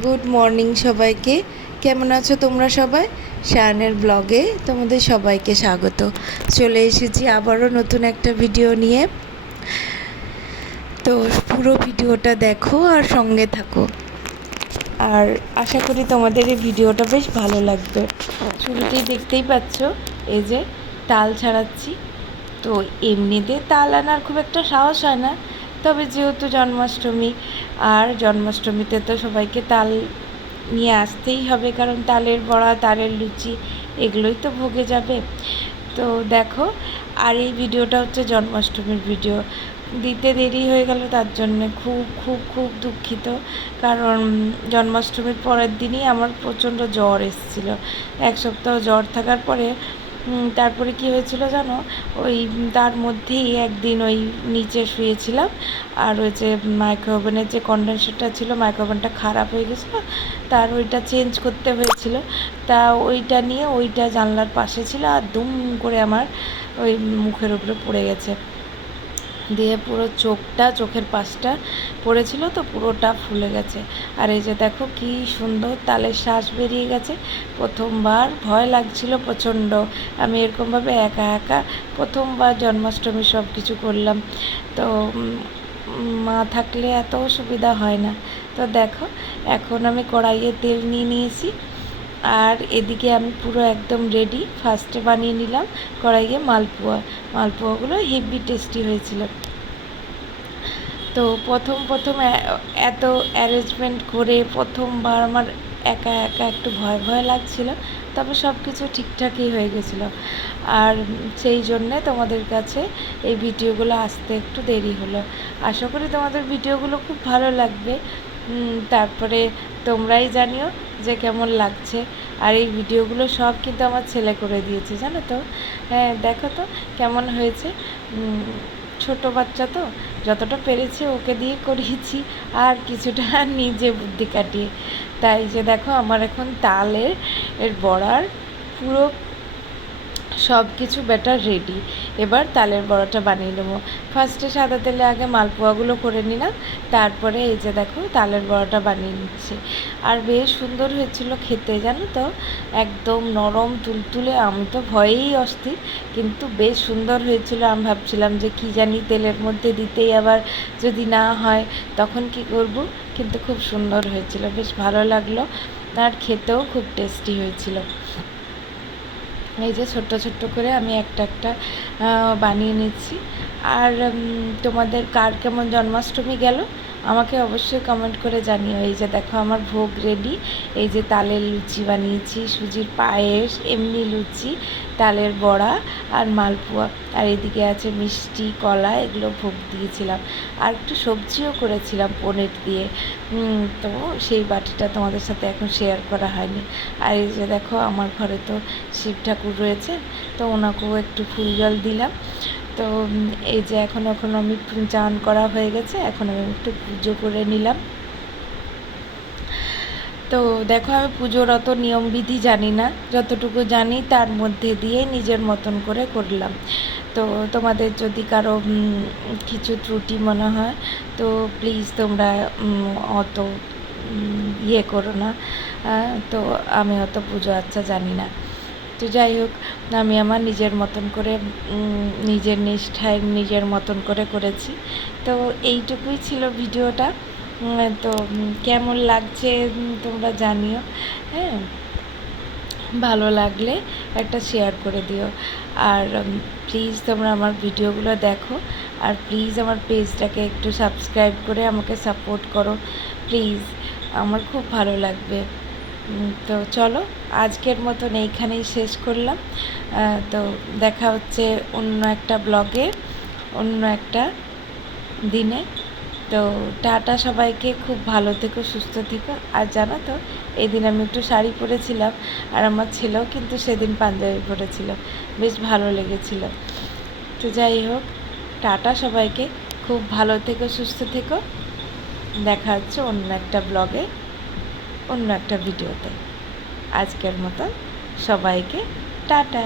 Good morning সবাইকে। কেমন আছো তোমরা সবাই? শায়ানের ব্লগে তোমাদের সবাইকে স্বাগত। চলে এসেছি আবারও নতুন একটা ভিডিও নিয়ে। তো পুরো ভিডিওটা দেখো আর সঙ্গে থাকো, আর আশা করি তোমাদের এই ভিডিওটা বেশ ভালো লাগবে। শুরুতেই দেখতেই পাচ্ছ এই যে তাল ছাড়াচ্ছি। তো এমনিতে তাল আনার খুব একটা সাহস হয় না, তবে যেহেতু জন্মাষ্টমী, আর জন্মাষ্টমীতে তো সবাইকে তাল নিয়ে আসতেই হবে, কারণ তালের বড়া, তালের লুচি এগুলোই তো ভোগে যাবে। তো দেখো, আর এই ভিডিওটা হচ্ছে জন্মাষ্টমীর ভিডিও, দিতে দেরি হয়ে গেল, তার জন্যে খুব খুব খুব দুঃখিত। কারণ জন্মাষ্টমীর পরের দিনই আমার প্রচণ্ড জ্বর এসেছিল। এক সপ্তাহ জ্বর থাকার পরে তারপরে কি হয়েছিল জানো, ওই তার মধ্যেই একদিন ওই নিচে শুয়েছিলাম, আর ওই যে মাইক্রোওভেনের যে কন্ডেন্সারটা ছিল, মাইক্রোওভেনটা খারাপ হয়ে গেছিলো, তার ওইটা চেঞ্জ করতে হয়েছিল। তা ওইটা নিয়ে, ওইটা জানলার পাশে ছিল, আর দুম করে আমার ওই মুখের উপরে পড়ে গেছে, দিয়ে পুরো চোখের পাশটা পড়েছিল, তো পুরোটা ফুলে গেছে। আর এই যে দেখো কি সুন্দর তালের শ্বাস বেরিয়ে গেছে। প্রথমবার ভয় লাগছিল প্রচণ্ড, আমি এরকমভাবে একা একা প্রথমবার জন্মাষ্টমী সব কিছু করলাম। তো মা থাকলে এত সুবিধা হয় না। তো দেখো, এখন আমি কড়াইয়ে তেল নিয়ে নিয়েছি, আর এদিকে আমি পুরো একদম রেডি। ফার্স্টে বানিয়ে নিলাম কড়াইয়ে মালপোয়াগুলো হেভি টেস্টি হয়েছিল। তো প্রথম এত অ্যারেঞ্জমেন্ট করে প্রথমবার আমার একা একা একটু ভয় ভয় লাগছিল, তবে সব কিছু ঠিকঠাকই হয়ে গেছিলো। আর সেই জন্যে তোমাদের কাছে এই ভিডিওগুলো আসতে একটু দেরি হলো। আশা করি তোমাদের ভিডিওগুলো খুব ভালো লাগবে। তারপরে তোমরাই জানিও যে কেমন লাগছে। আর এই ভিডিওগুলো সব কিন্তু আমার ছেলে করে দিয়েছে, জানো তো। হ্যাঁ, দেখো তো কেমন হয়েছে। ছোট বাচ্চা তো, যতটা পেরেছি ওকে দিয়ে করিয়েছি, আর কিছুটা নিজে বুদ্ধি কাটিয়ে। তাই যে দেখো, আমার এখন তালের বড়ার পুরো সব কিছু ব্যাটার রেডি। এবার তালের বড়াটা বানিয়ে নেবো। ফার্স্টে সাদা তেলে আগে মালপোয়াগুলো করে নিলাম, তারপরে এই যে দেখো তালের বড়াটা বানিয়ে নিচ্ছি। আর বেশ সুন্দর হয়েছিল খেতে, জানো তো, একদম নরম তুলতুলে। আমি তো ভয়েই অস্থির, কিন্তু বেশ সুন্দর হয়েছিল। আমি ভাবছিলাম যে কি জানি তেলের মধ্যে দিতেই আবার যদি না হয় তখন কি করব, কিন্তু খুব সুন্দর হয়েছিল, বেশ ভালো লাগলো, আর খেতেও খুব টেস্টি হয়েছিল। এই যে ছোট্ট ছোট্ট করে আমি একটা একটা বানিয়ে নিচ্ছি। আর তোমাদের কার কেমন জন্মাষ্টমী গেল আমাকে অবশ্যই কমেন্ট করে জানিও। এই যে দেখো আমার ভোগ রেডি। এই যে তালের লুচি বানিয়েছি, সুজির পায়েস, এমনি লুচি, তালের বড়া আর মালপোয়া, আর এদিকে আছে মিষ্টি, কলা, এগুলো ভোগ দিয়েছিলাম। আর একটু সবজিও করেছিলাম পনির দিয়ে। তো সেই বাটিটা তোমাদের সাথে এখন শেয়ার করা হয়নি। আর এই যে দেখো, আমার ঘরে তো শিব ঠাকুর রয়েছে, তো ওনাকেও একটু ফুল জল দিলাম। তো এই যে এখন আমি চান করা হয়ে গেছে, এখন আমি একটু পুজো করে নিলাম। তো দেখো, আমি পুজোর অত নিয়মবিধি জানি না, যতটুকু জানি তার মধ্যে দিয়ে নিজের মতন করে করলাম। তো তোমাদের যদি কারো কিছু ত্রুটি মনে হয়, তো প্লিজ তোমরা অত ইয়ে করো না। তো আমি অত পুজো আচ্ছা জানি না। তো যাই হোক, আমি আমার নিজের মতন করে, নিজের নিষ্ঠায় নিজের মতন করে করেছি। তো এইটুকুই ছিল ভিডিওটা। তো কেমন লাগছে তোমরা জানিও। হ্যাঁ, ভালো লাগলে একটা শেয়ার করে দিও। আর প্লিজ তোমরা আমার ভিডিওগুলো দেখো, আর প্লিজ আমার পেজটাকে একটু সাবস্ক্রাইব করে আমাকে সাপোর্ট করো প্লিজ, আমার খুব ভালো লাগবে। তো চলো, আজকের মতন এইখানেই শেষ করলাম। তো দেখা হচ্ছে অন্য একটা ব্লগে, অন্য একটা দিনে। তো টাটা সবাইকে, খুব ভালো থেকো, সুস্থ থেকো। আর জানো তো, এদিন আমি একটু শাড়ি পরেছিলাম, আর আমার ছেলেও কিন্তু সেদিন পাঞ্জাবি পরেছিল, বেশ ভালো লেগেছিল। তো যাই হোক, টাটা সবাইকে, খুব ভালো থেকো, সুস্থ থেকো। দেখা হচ্ছে অন্য একটা ব্লগে, অন্য একটা ভিডিওতে। আজকের মতো সবাইকে টাটা।